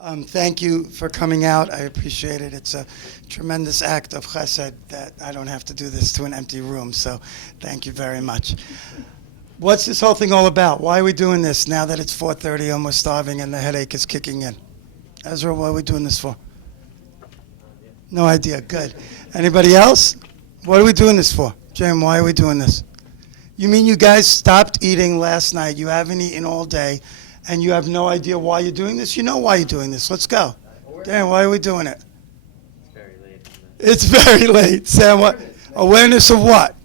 Thank you for coming out. I appreciate it. It's a tremendous act of chesed that I don't have to do this to an empty room, so thank you very much. What's this whole thing all about? Why are we doing this now that it's 4:30 and we're starving and the headache is kicking in? Ezra, what are we doing this for? No idea. Good. Anybody else? What are we doing this for? Jim, why are we doing this? You mean you guys stopped eating last night, you haven't eaten all day, and you have no idea why you're doing this? You know why you're doing this. Let's go. Dan, why are we doing it? It's very late. It's very late. Sam, what? Awareness of what?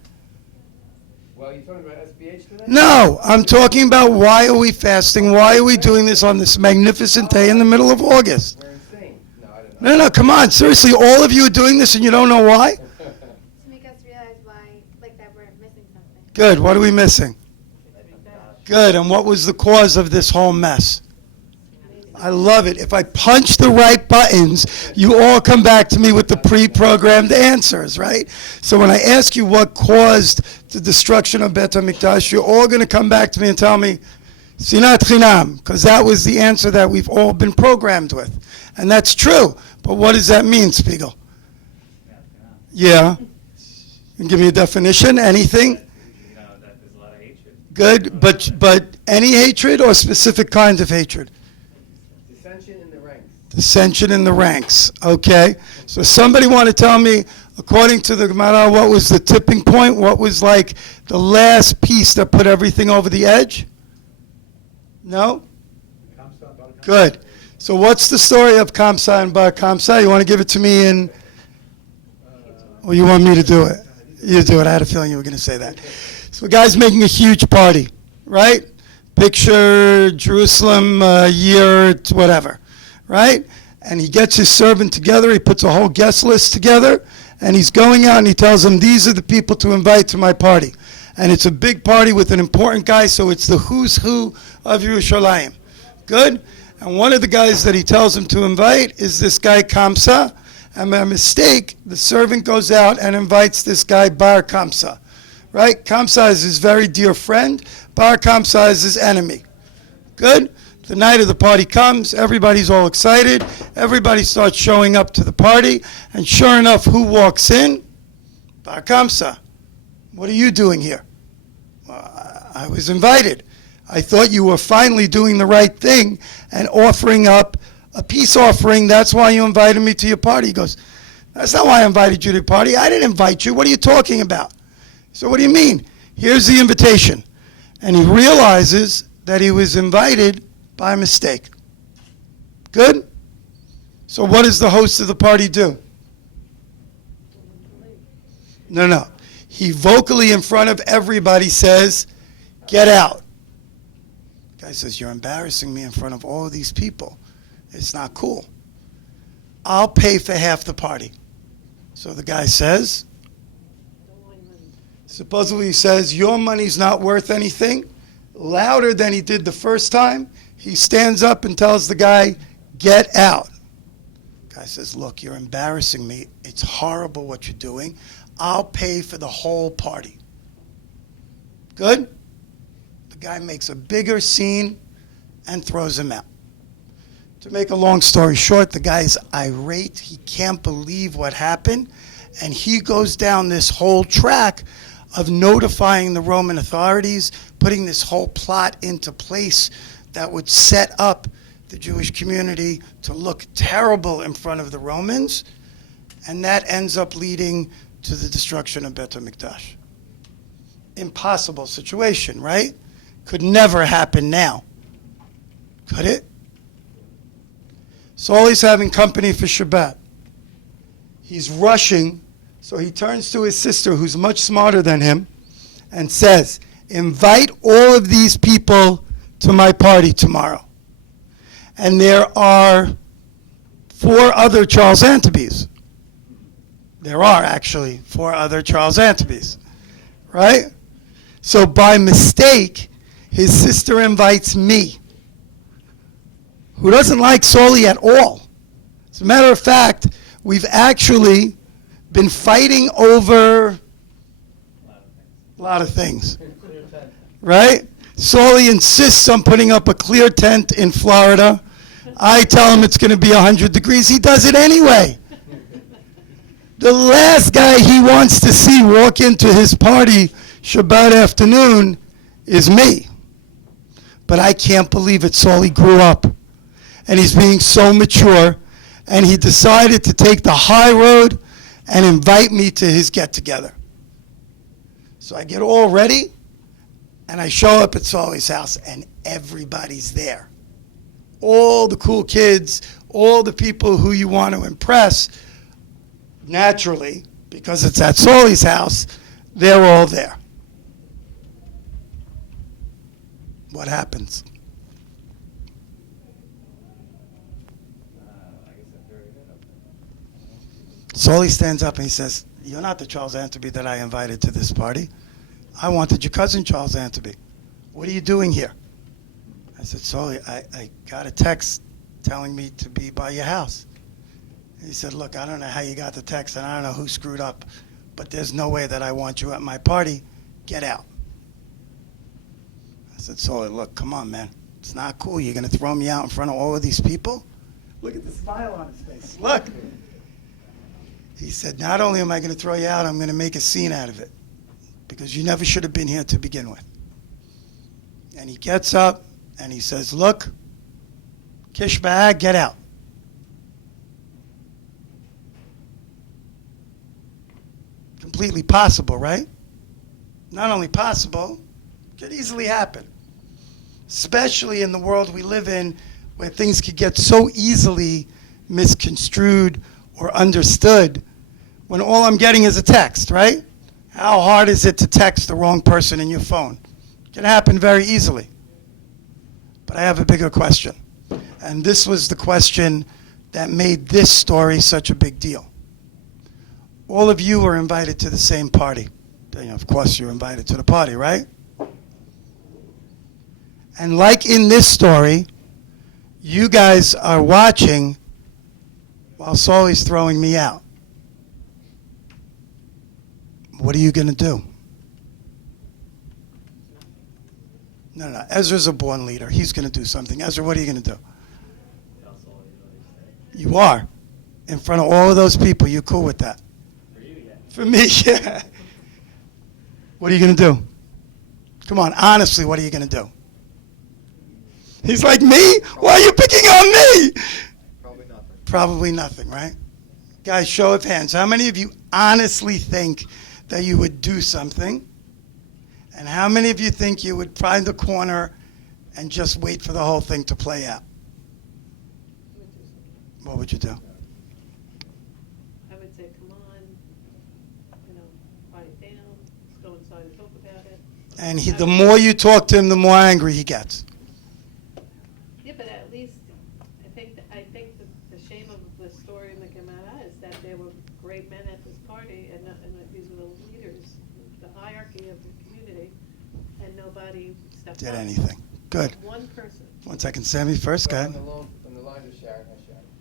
Well, you're talking about SBH today? No, I'm talking about why are we fasting? Why are we doing this on this magnificent day in the middle of August? We're insane. No, I don't know. No, come on. Seriously, all of you are doing this and you don't know why? To make us realize why, like that we're missing something. Good. What are we missing? Good. And what was the cause of this whole mess? I love it. If I punch the right buttons, you all come back to me with the pre-programmed answers, right? So when I ask you what caused the destruction of Bet HaMikdash, you're all going to come back to me and tell me, Sinat Chinam, because that was the answer that we've all been programmed with. And that's true. But what does that mean, Spiegel? Yeah. You can give me a definition? Anything? That there's a lot of hatred. Good, but any hatred or specific kinds of hatred? Dissension in the ranks. Dissension in the ranks. Okay. So somebody want to tell me, according to the Gemara, what was the tipping point? What was like the last piece that put everything over the edge? No? Good. So what's the story of Kamsa and Bar Kamsa? You want to give it to me in, or you want me to do it? You do it. I had a feeling you were going to say that. So a guy's making a huge party, right? Picture Jerusalem, year, whatever, right? And he gets his servant together. He puts a whole guest list together, and he's going out and he tells them, these are the people to invite to my party. And it's a big party with an important guy, so it's the who's who of Yerushalayim. Good? And one of the guys that he tells him to invite is this guy Kamsa. And by mistake, the servant goes out and invites this guy Bar Kamsa. Right? Kamsa is his very dear friend. Bar Kamsa is his enemy. Good? The night of the party comes. Everybody's all excited. Everybody starts showing up to the party. And sure enough, who walks in? Bar Kamsa. What are you doing here? Well, I was invited. I thought you were finally doing the right thing and offering up a peace offering. That's why you invited me to your party. He goes, that's not why I invited you to the party. I didn't invite you. What are you talking about? So what do you mean? Here's the invitation. And he realizes that he was invited by mistake. Good? So what does the host of the party do? No. He vocally in front of everybody says, get out. The guy says, you're embarrassing me in front of all of these people. It's not cool. I'll pay for half the party. So the guy says, supposedly he says, your money's not worth anything. Louder than he did the first time, he stands up and tells the guy, get out. The guy says, look, you're embarrassing me. It's horrible what you're doing. I'll pay for the whole party. Good? The guy makes a bigger scene and throws him out. To make a long story short, the guy's irate. He can't believe what happened. And he goes down this whole track of notifying the Roman authorities, putting this whole plot into place that would set up the Jewish community to look terrible in front of the Romans. And that ends up leading to the destruction of Bet HaMikdash. Impossible situation, right? Could never happen now. Could it? So he's having company for Shabbat. He's rushing, so he turns to his sister, who's much smarter than him, and says, invite all of these people to my party tomorrow. And there are 4 other Charles Antebys. There are actually 4 other Charles Antebys, right? So by mistake, his sister invites me, who doesn't like Soli at all. As a matter of fact, we've actually been fighting over a lot of things, right? Soli insists on putting up a clear tent in Florida. I tell him it's going to be 100 degrees. He does it anyway. The last guy he wants to see walk into his party Shabbat afternoon is me. But I can't believe it. Sully grew up, and he's being so mature, and he decided to take the high road and invite me to his get-together. So I get all ready, and I show up at Sully's house, and everybody's there. All the cool kids, all the people who you want to impress, naturally, because it's at Sully's house, they're all there. What happens? I guess that's very good. Sully stands up and he says, "You're not the Charles Anteby that I invited to this party. I wanted your cousin Charles Anteby. What are you doing here?" I said, "Sully, I got a text telling me to be by your house." He said, "Look, I don't know how you got the text, and I don't know who screwed up, but there's no way that I want you at my party. Get out." I said, "Sully, look, come on, man. It's not cool. You're going to throw me out in front of all of these people?" Look at the smile on his face. Look. He said, "Not only am I going to throw you out, I'm going to make a scene out of it, because you never should have been here to begin with." And he gets up and he says, "Look, Tish'a BeAb, get out." Completely possible, right? Not only possible, could easily happen. Especially in the world we live in, where things could get so easily misconstrued or understood, when all I'm getting is a text, right? How hard is it to text the wrong person in your phone? It can happen very easily. But I have a bigger question. And this was the question that made this story such a big deal. All of you were invited to the same party. Of course, you're invited to the party, right? And like in this story, you guys are watching while Sully's throwing me out. What are you going to do? No. Ezra's a born leader. He's going to do something. Ezra, what are you going to do? You are. In front of all of those people, you cool with that? For you, yeah. For me, yeah. What are you going to do? Come on, honestly, what are you going to do? He's like, "Me? Why are you picking on me?" Probably nothing. Probably nothing, right? Guys, show of hands. How many of you honestly think that you would do something? And how many of you think you would find a corner and just wait for the whole thing to play out? What would you do? I would say, come on, quiet down, let's go inside and talk about it. And the more you talk to him, the more angry he gets. Yeah, but at least, I think the shame of the story in the Gemara is that there were great men at this party, and that these were the leaders, the hierarchy of the community, and nobody stepped up. Did anything. Good. One person. 1 second, Sammy first, go ahead. From the line of Sharon,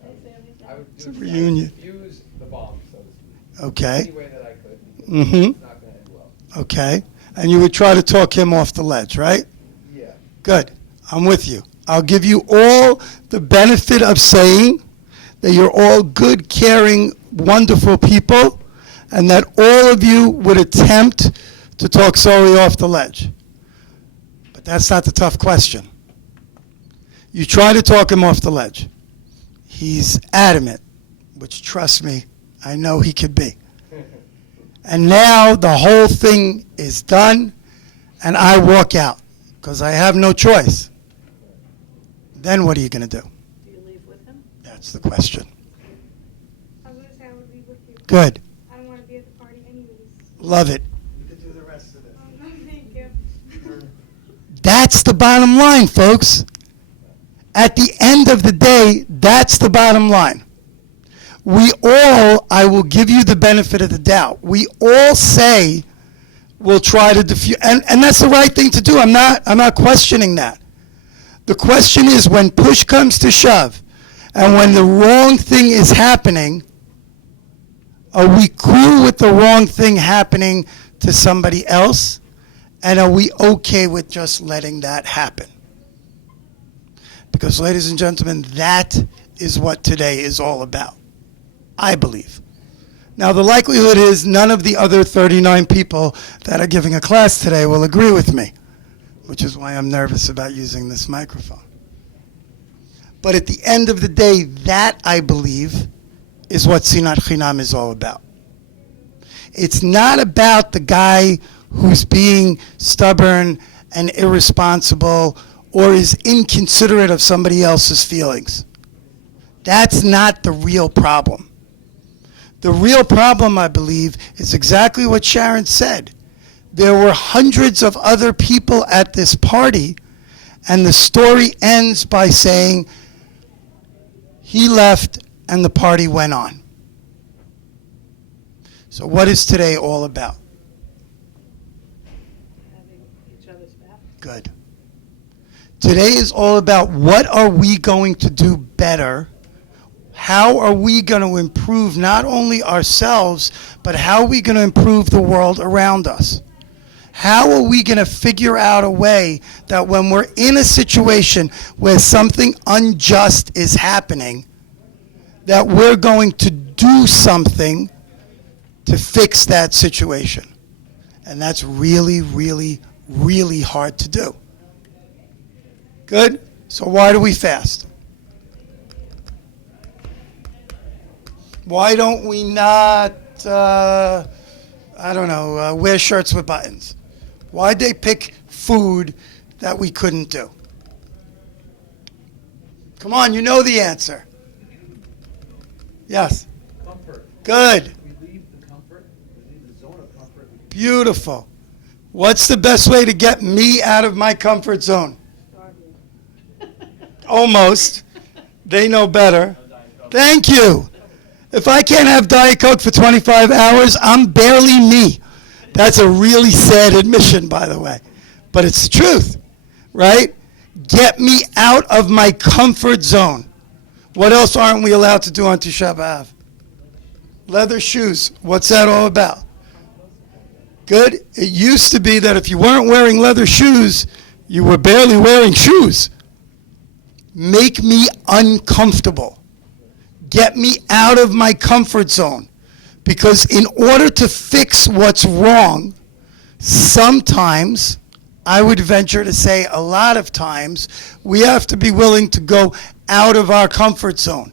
Hey, Sammy. I would It's a do reunion. use the bomb, so to speak. Okay. Any way that I could. Because Mhm. It's not going to end well. Okay. And you would try to talk him off the ledge, right? Yeah. Good. I'm with you. I'll give you all the benefit of saying that you're all good, caring, wonderful people, and that all of you would attempt to talk Sully off the ledge. But that's not the tough question. You try to talk him off the ledge. He's adamant, which, trust me, I know he could be. And now the whole thing is done, and I walk out because I have no choice. Then what are you going to do? Do you leave with him? That's the question. I was going to say I would be with you. Good. I don't want to be at the party anyways. Love it. You can do the rest of this. Thank you. That's the bottom line, folks. At the end of the day, that's the bottom line. We all, I will give you the benefit of the doubt. We all say we'll try to diffuse, and that's the right thing to do. I'm not questioning that. The question is, when push comes to shove, and when the wrong thing is happening, are we cool with the wrong thing happening to somebody else? And are we okay with just letting that happen? Because, ladies and gentlemen, that is what today is all about, I believe. Now, the likelihood is none of the other 39 people that are giving a class today will agree with me, which is why I'm nervous about using this microphone. But at the end of the day, that, I believe, is what Sinat Chinam is all about. It's not about the guy who's being stubborn and irresponsible or is inconsiderate of somebody else's feelings. That's not the real problem. The real problem, I believe, is exactly what Sharon said. There were hundreds of other people at this party, and the story ends by saying, he left and the party went on. So what is today all about? Having each other's back. Good. Today is all about what are we going to do better. How are we going to improve not only ourselves, but how are we going to improve the world around us? How are we going to figure out a way that when we're in a situation where something unjust is happening, that we're going to do something to fix that situation? And that's really, really, really hard to do. Good? So why do we fast? Why don't we not, wear shirts with buttons? Why'd they pick food that we couldn't do? Come on, you know the answer. Yes? Comfort. Good. We leave the comfort, we leave the zone of comfort. Beautiful. What's the best way to get me out of my comfort zone? Almost. They know better. Thank you. If I can't have Diet Coke for 25 hours, I'm barely me. That's a really sad admission, by the way. But it's the truth, right? Get me out of my comfort zone. What else aren't we allowed to do on Tish'a BeAb? Leather shoes. What's that all about? Good. It used to be that if you weren't wearing leather shoes, you were barely wearing shoes. Make me uncomfortable. Get me out of my comfort zone. Because in order to fix what's wrong, sometimes, I would venture to say a lot of times, we have to be willing to go out of our comfort zone.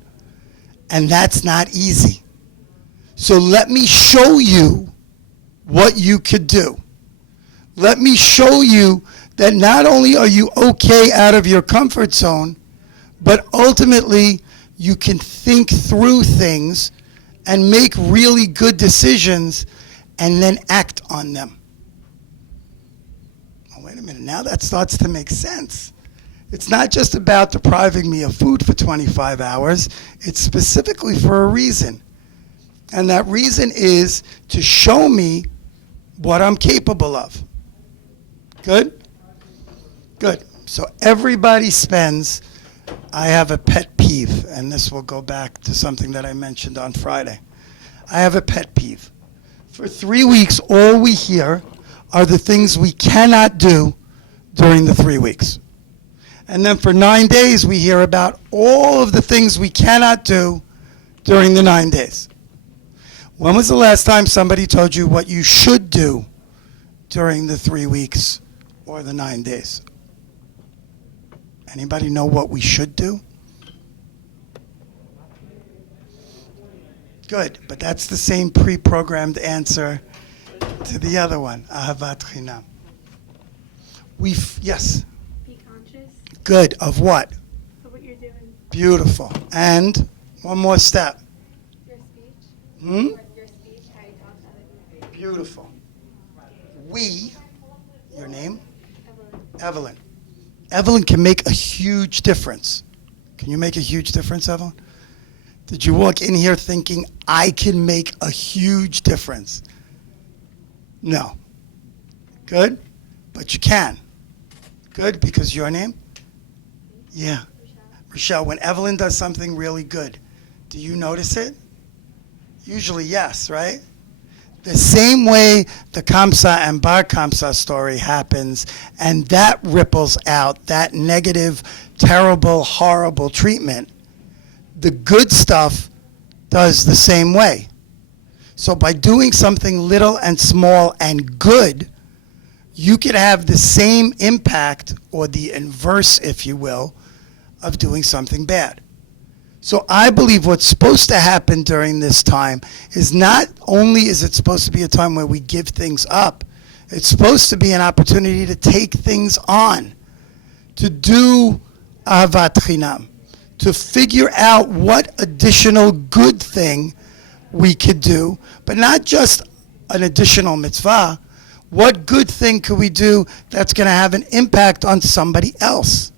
And that's not easy. So let me show you what you could do. Let me show you that not only are you okay out of your comfort zone, but ultimately you can think through things and make really good decisions and then act on them. Oh, wait a minute, now that starts to make sense. It's not just about depriving me of food for 25 hours. It's specifically for a reason. And that reason is to show me what I'm capable of. Good? Good. So everybody spends, I have a pet peeve, and this will go back to something that I mentioned on Friday. I have a pet peeve. For 3 weeks, all we hear are the things we cannot do during the 3 weeks. And then for 9 days, we hear about all of the things we cannot do during the 9 days. When was the last time somebody told you what you should do during the 3 weeks or the 9 days? Anybody know what we should do? Good, but that's the same pre-programmed answer to the other one, Ahavat Chinam. Yes? Be conscious Good, of what? of what you're doing. Beautiful. And one more step. Your speech. Hmm? Your speech, how you talk to other people. Beautiful. We, your name? Evelyn. Evelyn. Evelyn can make a huge difference. Can you make a huge difference, Evelyn? Did you walk in here thinking, I can make a huge difference? No. Good? But you can. Good, because your name? Yeah. Rochelle, when Evelyn does something really good, do you notice it? Usually yes, right? The same way the Kamsa and Bar Kamsa story happens, and that ripples out, that negative terrible, horrible treatment, the good stuff does the same way. So by doing something little and small and good, you could have the same impact, or the inverse, if you will, of doing something bad. So I believe what's supposed to happen during this time is not only is it supposed to be a time where we give things up, it's supposed to be an opportunity to take things on, to do ahavat chinam, to figure out what additional good thing we could do, but not just an additional mitzvah. What good thing could we do that's going to have an impact on somebody else?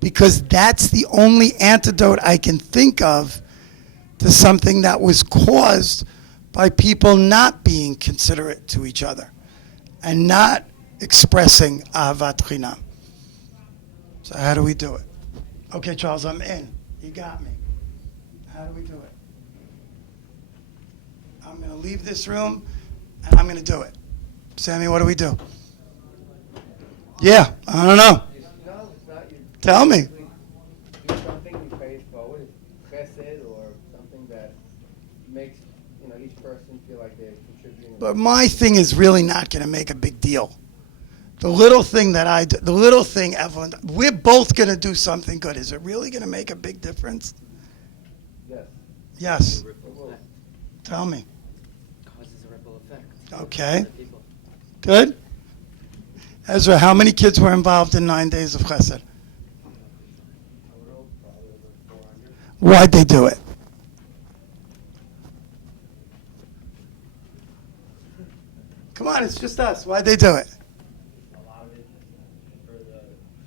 Because that's the only antidote I can think of to something that was caused by people not being considerate to each other and not expressing ahavat chinam. So how do we do it? Okay, Charles, I'm in. You got me. How do we do it? I'm going to leave this room, and I'm going to do it. Sammy, what do we do? Yeah, I don't know. No, it's not you. Tell me. Do something you pay it forward, chesed, or something that makes each person feel like they're contributing. But my thing is really not going to make a big deal. The little thing that I do, the little thing Evelyn, we're both going to do something good. Is it really going to make a big difference? Yes. Yes. It will. Tell me. Causes a ripple effect. Okay. Other people. Good. Ezra, how many kids were involved in 9 days of chesed? Total, probably over 400. Why'd they do it? Come on, it's just us. Why'd they do it? A lot of it for the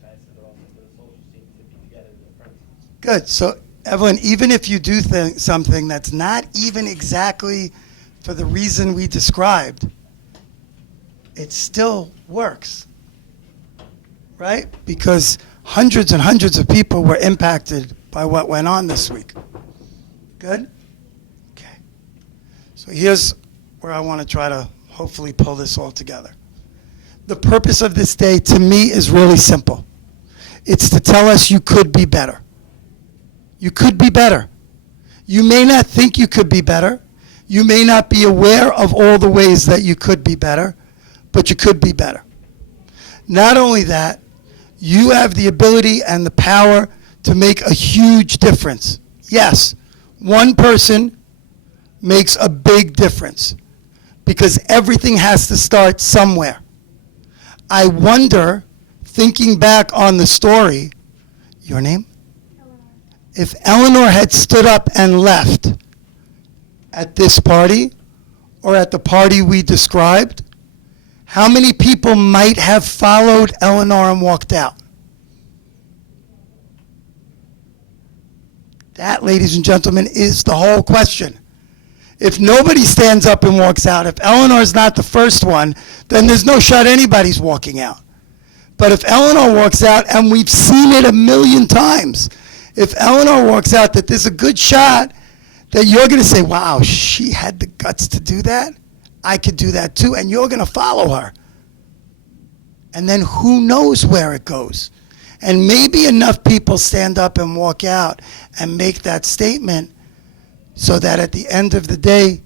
chesed, but also for the social scene to be together with their friends. Good. So, Evelyn, even if you do something that's not even exactly for the reason we described, it still works, right? Because hundreds and hundreds of people were impacted by what went on this week. Good? Okay. So here's where I want to try to hopefully pull this all together. The purpose of this day, to me, is really simple. It's to tell us you could be better. You could be better. You may not think you could be better. You may not be aware of all the ways that you could be better, but you could be better. Not only that, you have the ability and the power to make a huge difference. Yes, one person makes a big difference because everything has to start somewhere. I wonder, thinking back on the story, your name? If Eleanor had stood up and left at this party or at the party we described, how many people might have followed Eleanor and walked out? That, ladies and gentlemen, is the whole question. If nobody stands up and walks out, if Eleanor's not the first one, then there's no shot anybody's walking out. But if Eleanor walks out, and we've seen it a million times, if Eleanor walks out, that there's a good shot that you're going to say, wow, she had the guts to do that. I could do that too, and you're going to follow her. And then who knows where it goes. And maybe enough people stand up and walk out and make that statement so that at the end of the day,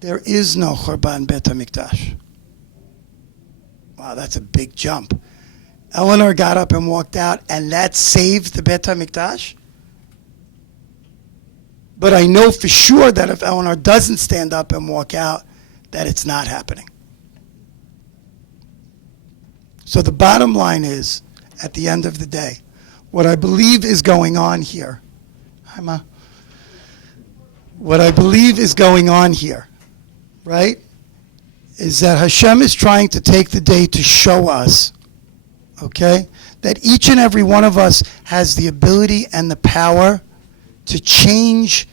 there is no Churban Bet HaMikdash. Wow, that's a big jump. Eleanor got up and walked out, and that saved the Bet HaMikdash? But I know for sure that if Eleanor doesn't stand up and walk out, that it's not happening. So the bottom line is, at the end of the day, what I believe is going on here, hi Ma, what I believe is going on here, right, is that Hashem is trying to take the day to show us, okay, that each and every one of us has the ability and the power to change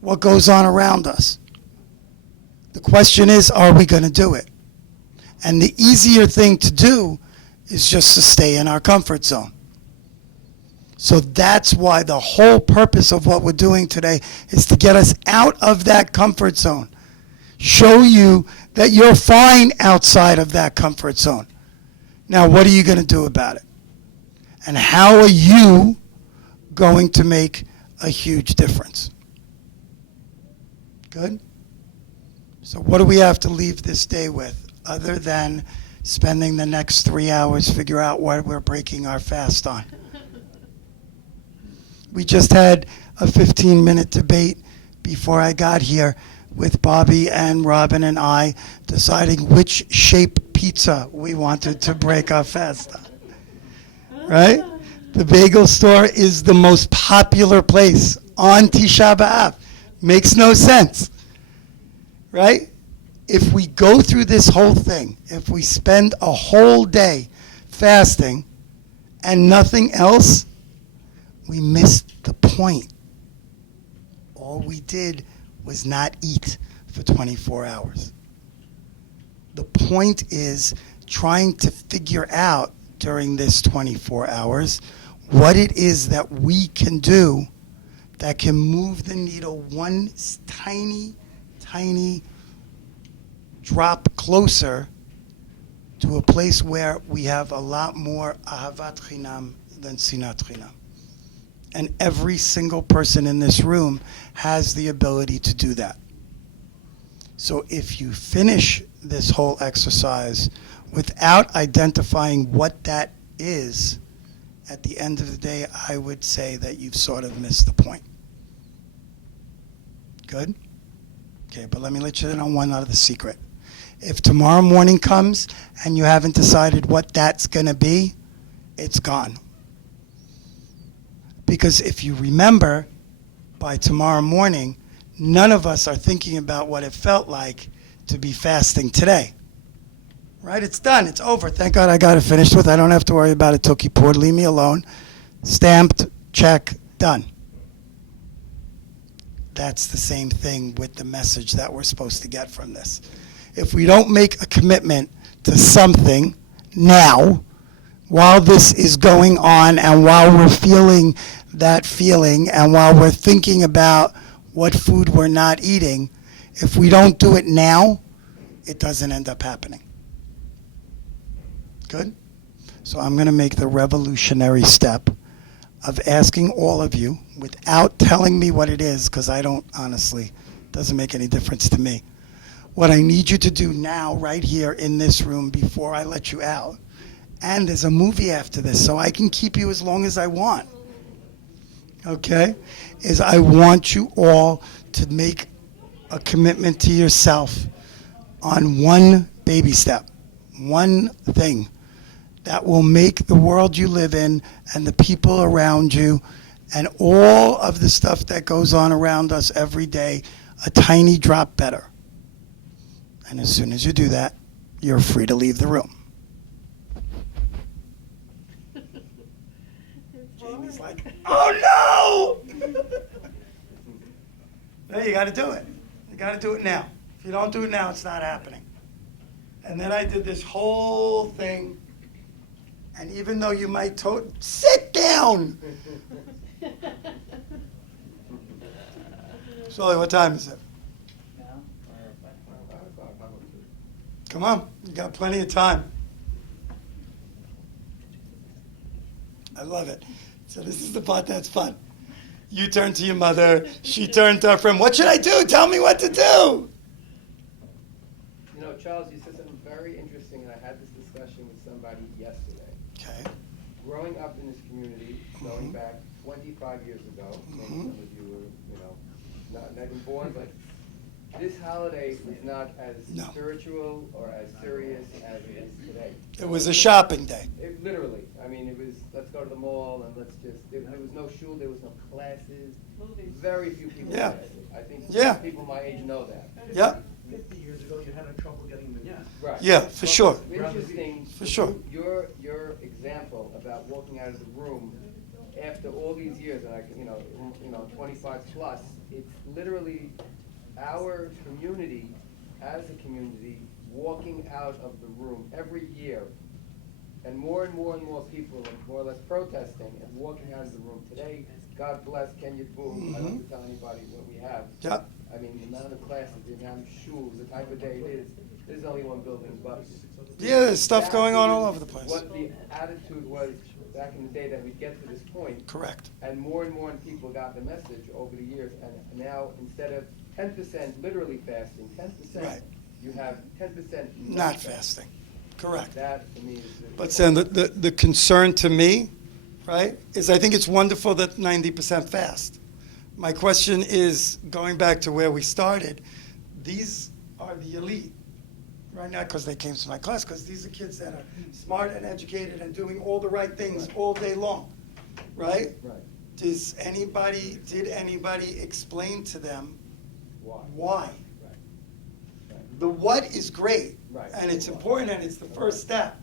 what goes on around us. The question is, are we going to do it? And the easier thing to do is just to stay in our comfort zone. So that's why the whole purpose of what we're doing today is to get us out of that comfort zone. Show you that you're fine outside of that comfort zone. Now, what are you going to do about it? And how are you going to make a huge difference? Good? So what do we have to leave this day with other than spending the next 3 hours figure out what we're breaking our fast on? We just had a 15-minute debate before I got here with Bobby and Robin and I deciding which shape pizza we wanted to break our fast on. Right? The bagel store is the most popular place on Tish'a BeAb. Makes no sense. Right? If we go through this whole thing, if we spend a whole day fasting and nothing else, we missed the point. All we did was not eat for 24 hours. The point is trying to figure out during this 24 hours what it is that we can do that can move the needle one tiny, tiny drop closer to a place where we have a lot more ahavat chinam than sinat chinam. And every single person in this room has the ability to do that. So if you finish this whole exercise without identifying what that is, at the end of the day, I would say that you've sort of missed the point. Good? Okay, but let me let you in on one other secret. If tomorrow morning comes and you haven't decided what that's going to be, it's gone. Because if you remember, by tomorrow morning, none of us are thinking about what it felt like to be fasting today. Right? It's done. It's over. Thank God I got it finished with. I don't have to worry about it till Kippur. Leave me alone. Stamped, check, done. That's the same thing with the message that we're supposed to get from this. If we don't make a commitment to something now, while this is going on and while we're feeling that feeling and while we're thinking about what food we're not eating, if we don't do it now, it doesn't end up happening. Good? So I'm going to make the revolutionary step of asking all of you, without telling me what it is, because I don't, honestly, it doesn't make any difference to me. What I need you to do now, right here in this room, before I let you out, and there's a movie after this, so I can keep you as long as I want, okay, is I want you all to make a commitment to yourself on one baby step, one thing that will make the world you live in and the people around you and all of the stuff that goes on around us every day a tiny drop better. And as soon as you do that, you're free to leave the room. Jamie's like, oh no! No, you got to do it. You got to do it now. If you don't do it now, it's not happening. And then I did this whole thing. And even though you might sit down. Sully, what time is it? Come on, you got plenty of time. I love it. So this is the part that's fun. You turn to your mother, she turned to her friend. What should I do? Tell me what to do. You know, Charles, you said something very interesting, and I had this discussion with somebody yesterday. Okay. Growing up in this community, going back 25 years ago, maybe some of you were, not even born, but this holiday was not as spiritual or as serious as it is today. It was a shopping day. It literally. I mean, it was, let's go to the mall and let's just, there was no shul, there was no classes. Movies. Very few people Yeah. fasted. I think people my age know that. Yeah. 50 years ago, you had trouble getting minyan. Right. Yeah, for sure. Interesting. For sure. Your example about walking out of the room after all these years, and 25 plus, it's literally our community, as a community, walking out of the room every year, and more people are more or less protesting and walking out of the room. Today, God bless Kenya Boom. I don't have to tell anybody what we have. Yeah. I mean, the amount of classes, the amount of shuls, the type of day it is. There's only one building, but Yeah, there's stuff going on all over the place. what the attitude was back in the day that we'd get to this point. Correct. And more people got the message over the years, and now instead of 10% literally fasting, 10%, Right. you have 10% Not fasting. Correct. That, to me, is the... But then the concern to me, right, is I think it's wonderful that 90% fast. My question is, going back to where we started, these are the elite, right now, because they came to my class, because these are kids that are smart and educated and doing all the right things all day long, right? Right. Did anybody explain to them Why? why? Right. The what is great, Right. and it's important, and it's the first step.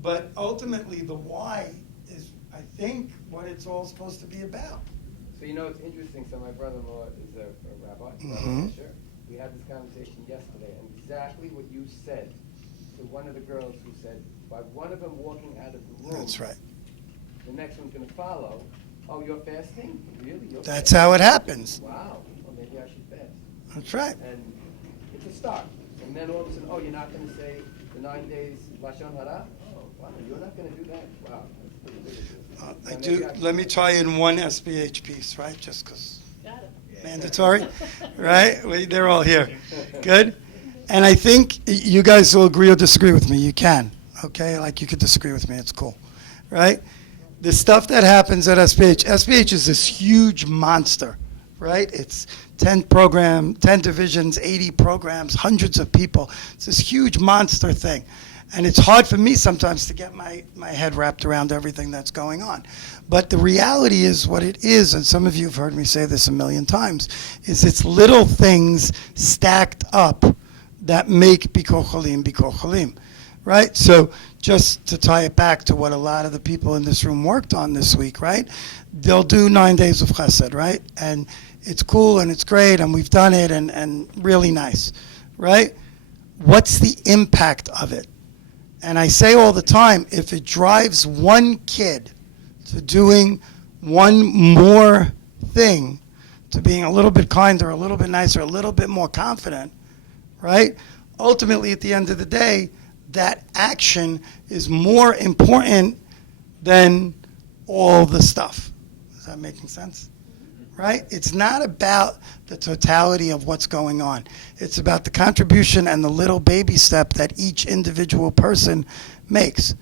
But ultimately, the why is, I think, what it's all supposed to be about. So, it's interesting. So my brother-in-law is a rabbi. Mhm. Sure. We had this conversation yesterday, and exactly what you said to one of the girls who said, by one of them walking out of the room, That's right. the next one's going to follow. Oh, you're fasting? Really? You're That's fasting? how it happens. Wow. Well, maybe I should fast. That's right. And it's a start. And then all of a sudden, oh, you're not going to say the 9 days Lashon Hara? Oh, wow, you're not going to do that? Wow, that's pretty big. I do. Let me try in one SBH piece, right? Just because Got it. mandatory, right? They're all here. Good. And I think you guys will agree or disagree with me. You can, okay? Like you could disagree with me. It's cool, right? The stuff that happens at SBH is this huge monster, right? It's 10 divisions, 80 programs, hundreds of people. It's this huge monster thing. And it's hard for me sometimes to get my head wrapped around everything that's going on. But the reality is what it is, and some of you have heard me say this a million times, is it's little things stacked up that make Bikor Cholim, right? So just to tie it back to what a lot of the people in this room worked on this week, right? They'll do 9 days of chesed, right? And it's cool and it's great and we've done it and really nice, right? What's the impact of it? And I say all the time, if it drives one kid to doing one more thing, to being a little bit kinder, a little bit nicer, a little bit more confident, right? Ultimately, at the end of the day, that action is more important than all the stuff. Is that making sense? Right? It's not about the totality of what's going on. It's about the contribution and the little baby step that each individual person makes.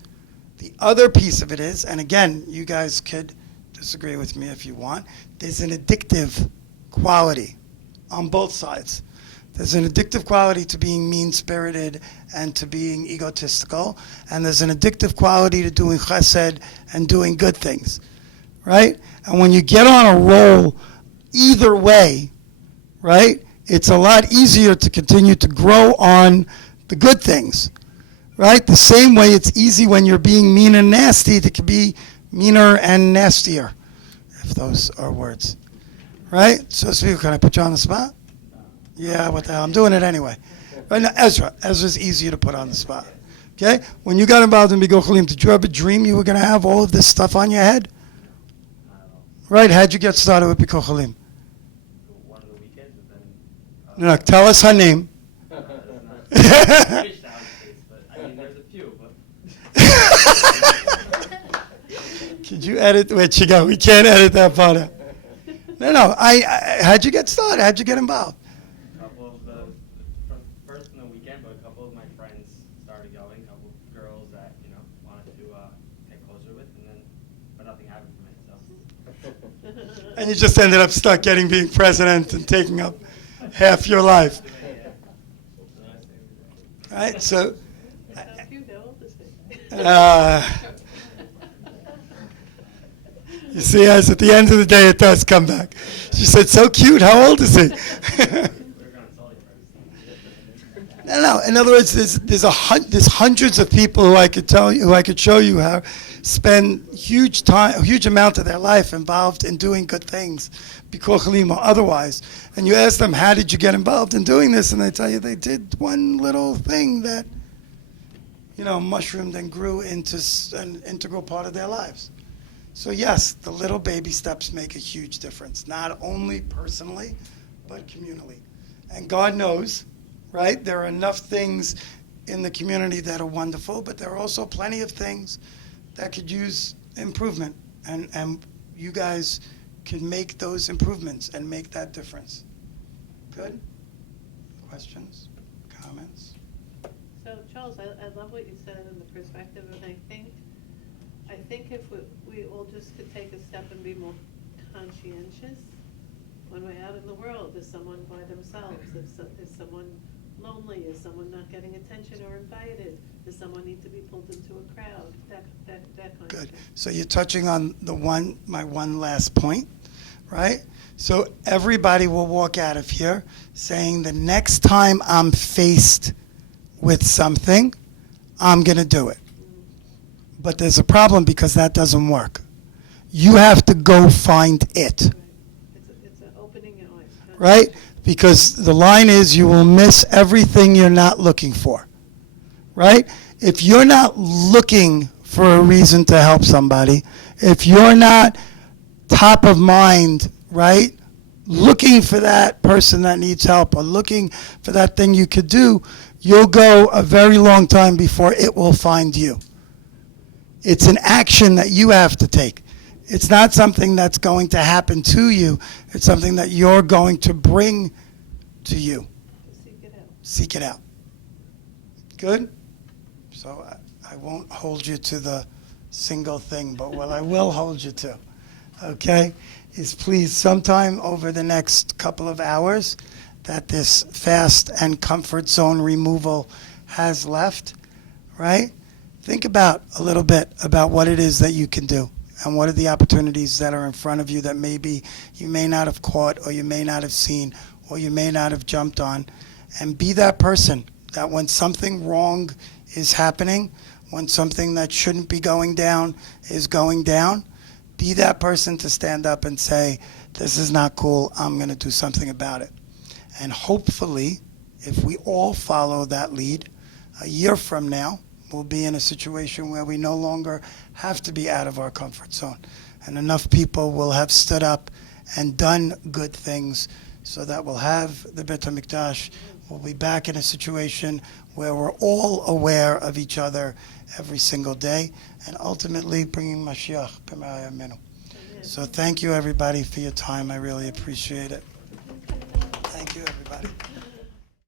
The other piece of it is, and again, you guys could disagree with me if you want, there's an addictive quality on both sides. There's an addictive quality to being mean-spirited and to being egotistical, and there's an addictive quality to doing chesed and doing good things, right? And when you get on a roll either way, right, it's a lot easier to continue to grow on the good things, right? The same way it's easy when you're being mean and nasty to be meaner and nastier, if those are words, right? So, Steve, can I put you on the spot? Yeah, what the hell? I'm doing it anyway. Right now, Ezra's easier to put on the spot. Okay? When you got involved in Bikor Cholim, did you ever dream you were going to have all of this stuff on your head? Right? How'd you get started with Bikor Cholim? One of the weekends, and then... No, tell us her name. British nowadays, but I mean, there's a few, but... Could you edit? Where'd she go? We can't edit that part out. No. How'd you get started? How'd you get involved? A couple of first in the weekend, but a couple of my friends started going, a couple of girls that, wanted to get closer with, but nothing happened from it, so... And you just ended up stuck being president and taking up half your life. Right? So, How cute, how old is he? you see, as at the end of the day, it does come back. She said, so cute, how old is he? No. In other words, there's hundreds of people who I could show you how spend huge amount of their life involved in doing good things, Bikor Cholim or otherwise. And you ask them, how did you get involved in doing this? And they tell you they did one little thing that, mushroomed and grew into an integral part of their lives. So yes, the little baby steps make a huge difference, not only personally, but communally. And God knows, right? There are enough things in the community that are wonderful, but there are also plenty of things that could use improvement, and you guys can make those improvements and make that difference. Good? Questions? Comments? So Charles, I love what you said in the perspective, and I think if we all just could take a step and be more conscientious when we're out in the world. Is someone by themselves? Is someone lonely? Is someone not getting attention or invited? Does someone need to be pulled into a crowd? That kind of Good. thing. So you're touching on my one last point, right? So everybody will walk out of here saying the next time I'm faced with something, I'm going to do it. But there's a problem because that doesn't work. You have to go find it, Right. It's an opening your eyes. right? Because the line is you will miss everything you're not looking for, right? If you're not looking for a reason to help somebody, if you're not top of mind, right, looking for that person that needs help or looking for that thing you could do, you'll go a very long time before it will find you. It's an action that you have to take. It's not something that's going to happen to you. It's something that you're going to bring to you. Seek it out. Seek it out. Good? So I won't hold you to the single thing, but what I will hold you to, okay, is please sometime over the next couple of hours that this fast and comfort zone removal has left, right? Think about a little bit about what it is that you can do and what are the opportunities that are in front of you that maybe you may not have caught or you may not have seen or you may not have jumped on, and be that person that when something wrong is happening, when something that shouldn't be going down is going down, be that person to stand up and say, this is not cool, I'm going to do something about it. And hopefully, if we all follow that lead, a year from now, we'll be in a situation where we no longer have to be out of our comfort zone. And enough people will have stood up and done good things so that we'll have the Beit HaMikdash. We'll be back in a situation where we're all aware of each other every single day and ultimately bringing Mashiach b'ma'ayamenu. So thank you, everybody, for your time. I really appreciate it.